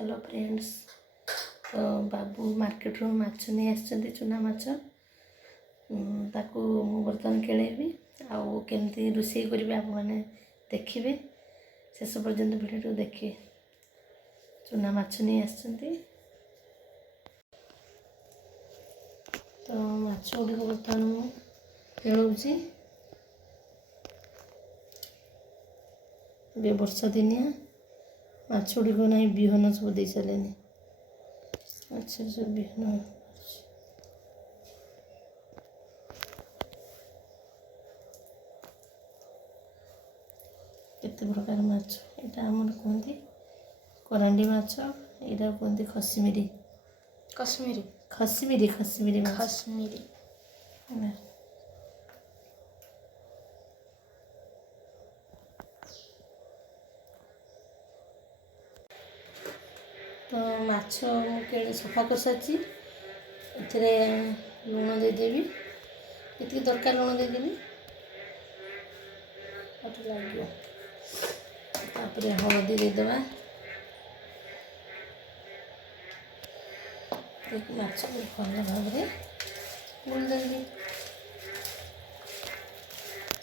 Hello friends. तो बाबू market रू माछ नहीं आसछन्ती चुना माछ ताकू बर्तमान केळेबी आउ केमती रोषेई करिवे आप माने देखिबे शेष पर्यंत वीडियो देखिए। चुना माछ नहीं आसछन्ती तो माछ गुड़ी बर्तमान मु केळुची। ए वर्षा दिनिया माछ गुड़ी को नहीं बिहन सब दे सारे माछ सब बिहन केते प्रकार माछ एटा हमर कहते करांडी माछ एटा कहते खसिमिरी कश्मीरी खसिमिरी खसिमिरी माछ कश्मीरी तो माछ मुझे सफा कर सारी एथिरे लुण देदेवी ये दरकार लुण देदेवी लगे तापर हलदी देदेवा माछ भल भाव गुड़ देवी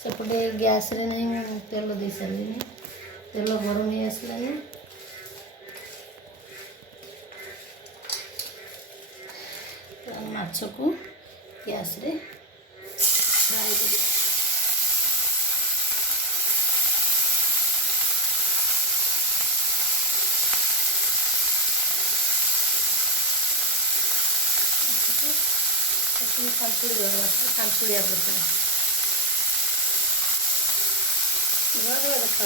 सेपटे गैस रे नहीं तेल दे सारे तेल गरम हो आसलानी माछ को गैस रे फ्राई कर सांतुड़िया प्रथम घर देखा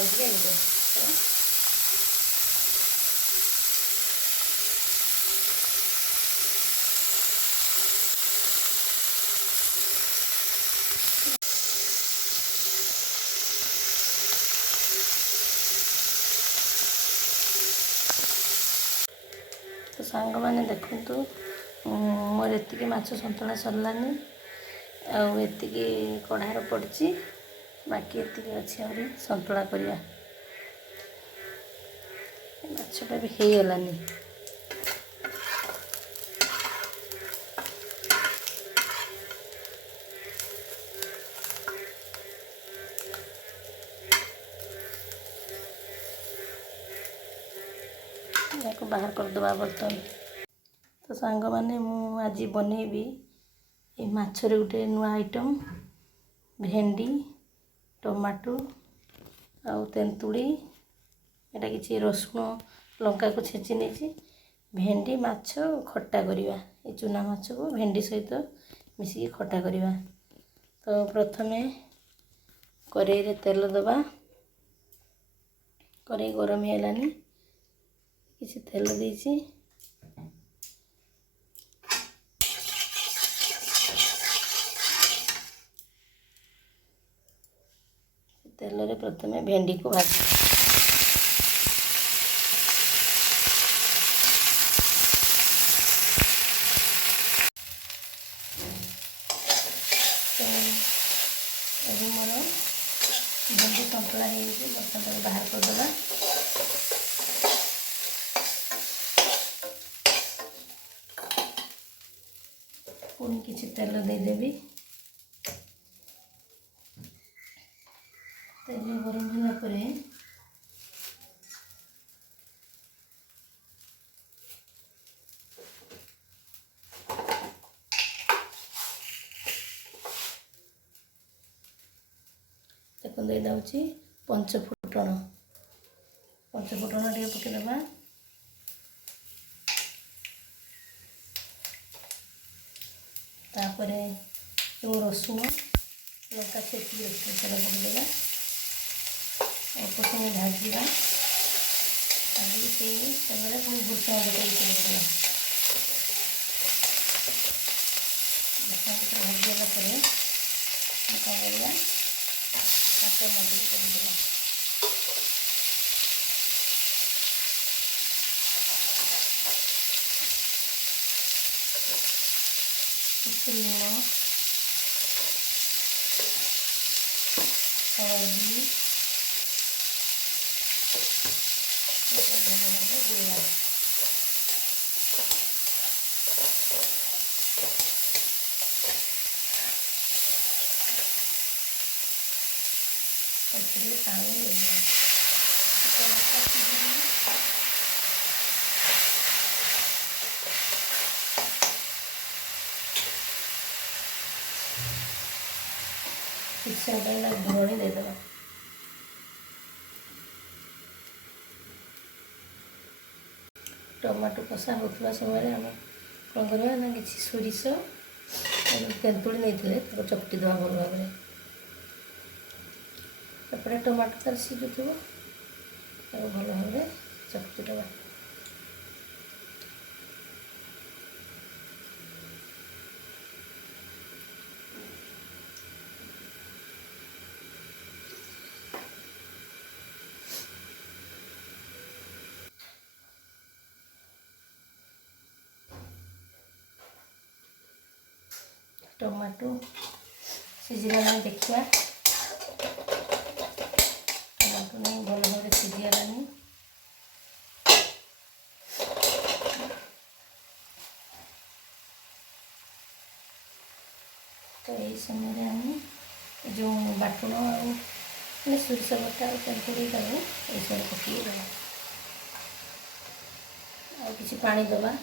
तो सांग मैंने देखु मोर एति माछ सन्तुला सरलानी आती कढ़ार पड़ी बाकी एति अच्छी आहरी सन्तुला करवा माछटा भी हो गलानी या बाहर करदे बर्तन। तो सांग मैंने आज बनैबी ये माछरे गोटे नुआ आइटम भेंडी टमाटो आउ तेंतुड़ी एटा किसी रसुण लंका को छेची नहीं भेंडी माछ खट्टा करवा ये चुना माछ को भेंडी सहित मिसिकी खट्टा करवा। तो प्रथमे कड़ाई रे तेल दबा कड़ाई गरम होलानी किसी तेल देछि तेल रे प्रथमे भेंडी को भाज मोर भेंडी सन्तुला हो बर्तन बाहर करदे पुणी किसी तेल देदेवी तेल गरम होगापर देखो देदे पंचफुटण पंचफुटण टे पकईदे तापर जो रसुण लंका छेची रखी पकईदे अल्प समय भाजा से पुणी भूषण पकड़ा भूषण पत्र भाजला कौन ताको मदद करदेगा किसी लुण हल्दी गुड़ा କିଛି ସମୟ ପାଇଁ ଘୋଡ଼ଣି ଦେଇଦେବା। ଟମାଟୋ କଷା ହେଉଥିବା ସମୟରେ ଆମେ କ'ଣ କରିବା ନା କିଛି ସୋରିଷ ତେନ୍ତୁଳି ନେଇଥିଲେ ତାକୁ ଚକଟି ଦେବା ଭଲ ଭାବରେ। ଏପଟେ ଟମାଟୋ ତାର ସିଝୁଥିବ, ତାକୁ ଭଲ ଭାବରେ ଚକଟି ଦେବା। ଟମାଟୋ ସିଝିଗଲାଣି ଦେଖିବା। ଟମାଟୋ ନେଇ ଭଲ ଭାବରେ ସିଝିଗଲାଣି। ତ ଏହି ସମୟରେ ଆମେ ଯେଉଁ ବାଟଣ ଆଉ ସୋରିଷ ବଟା ଆଉ ତେନ୍ତୁଳିଟାକୁ ଏହି ସମୟରେ ପକାଇ ଦେବା। ଆଉ କିଛି ପାଣି ଦେବା।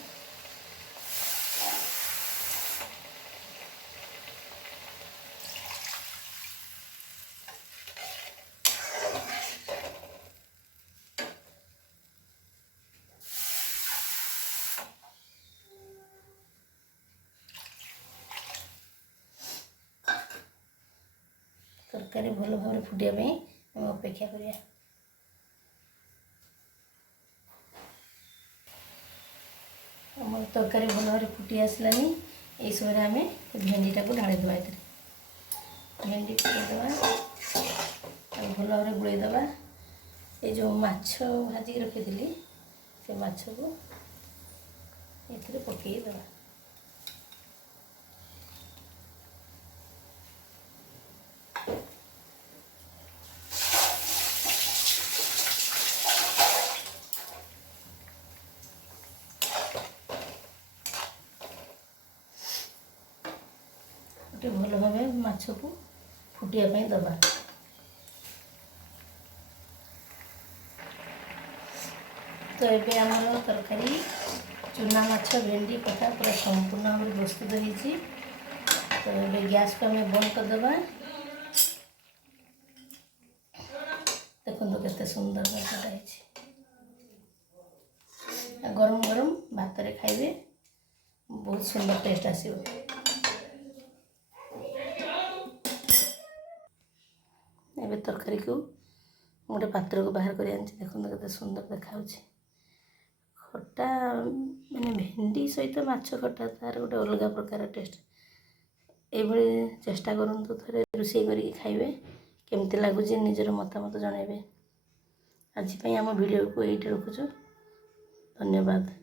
ତରକାରୀ ଭଲ ଭାବରେ ଫୁଟିବା ପାଇଁ ଆମେ ଅପେକ୍ଷା କରିବା। ଆମର ତରକାରୀ ଭଲ ଭାବରେ ଫୁଟି ଆସିଲାଣି। ଏହି ସମୟରେ ଆମେ ଭେଣ୍ଡିଟାକୁ ଢାଳିଦେବା। ଏଥିରେ ଭେଣ୍ଡି ପକାଇଦେବା, ତାକୁ ଭଲ ଭାବରେ ଗୋଳେଇଦେବା। ଏ ଯେଉଁ ମାଛ ଭାଜିକି ରଖିଥିଲି ସେ ମାଛକୁ ଏଥିରେ ପକାଇଦେବା। ଗୋଟେ ଭଲ ଭାବେ ମାଛକୁ ଫୁଟିବା ପାଇଁ ଦେବା। ତ ଏବେ ଆମର ତରକାରୀ ଚୁନା ମାଛ ଭେଣ୍ଡି କଷା ପୁରା ସମ୍ପୂର୍ଣ୍ଣ ଭାବରେ ପ୍ରସ୍ତୁତ ହେଇଛି। ତ ଏବେ ଗ୍ୟାସ୍କୁ ଆମେ ବନ୍ଦ କରିଦେବା। ଦେଖନ୍ତୁ କେତେ ସୁନ୍ଦର ତରକାରୀଟା ହେଇଛି। ଗରମ ଗରମ ଭାତରେ ଖାଇବେ, ବହୁତ ସୁନ୍ଦର ଟେଷ୍ଟ ଆସିବ। ଏବେ ତରକାରୀକୁ ଗୋଟେ ପାତ୍ରକୁ ବାହାର କରି ଆଣିଛି। ଦେଖନ୍ତୁ କେତେ ସୁନ୍ଦର ଦେଖାଯାଉଛି। ଖଟା ମାନେ ଭେଣ୍ଡି ସହିତ ମାଛ ଖଟା ତା'ର ଗୋଟେ ଅଲଗା ପ୍ରକାର ଟେଷ୍ଟ। ଏଇଭଳି ଚେଷ୍ଟା କରନ୍ତୁ, ଥରେ ରୋଷେଇ କରିକି ଖାଇବେ। କେମିତି ଲାଗୁଛି ନିଜର ମତାମତ ଜଣାଇବେ। ଆଜି ପାଇଁ ଆମ ଭିଡ଼ିଓକୁ ଏଇଠି ରଖୁଛୁ। ଧନ୍ୟବାଦ।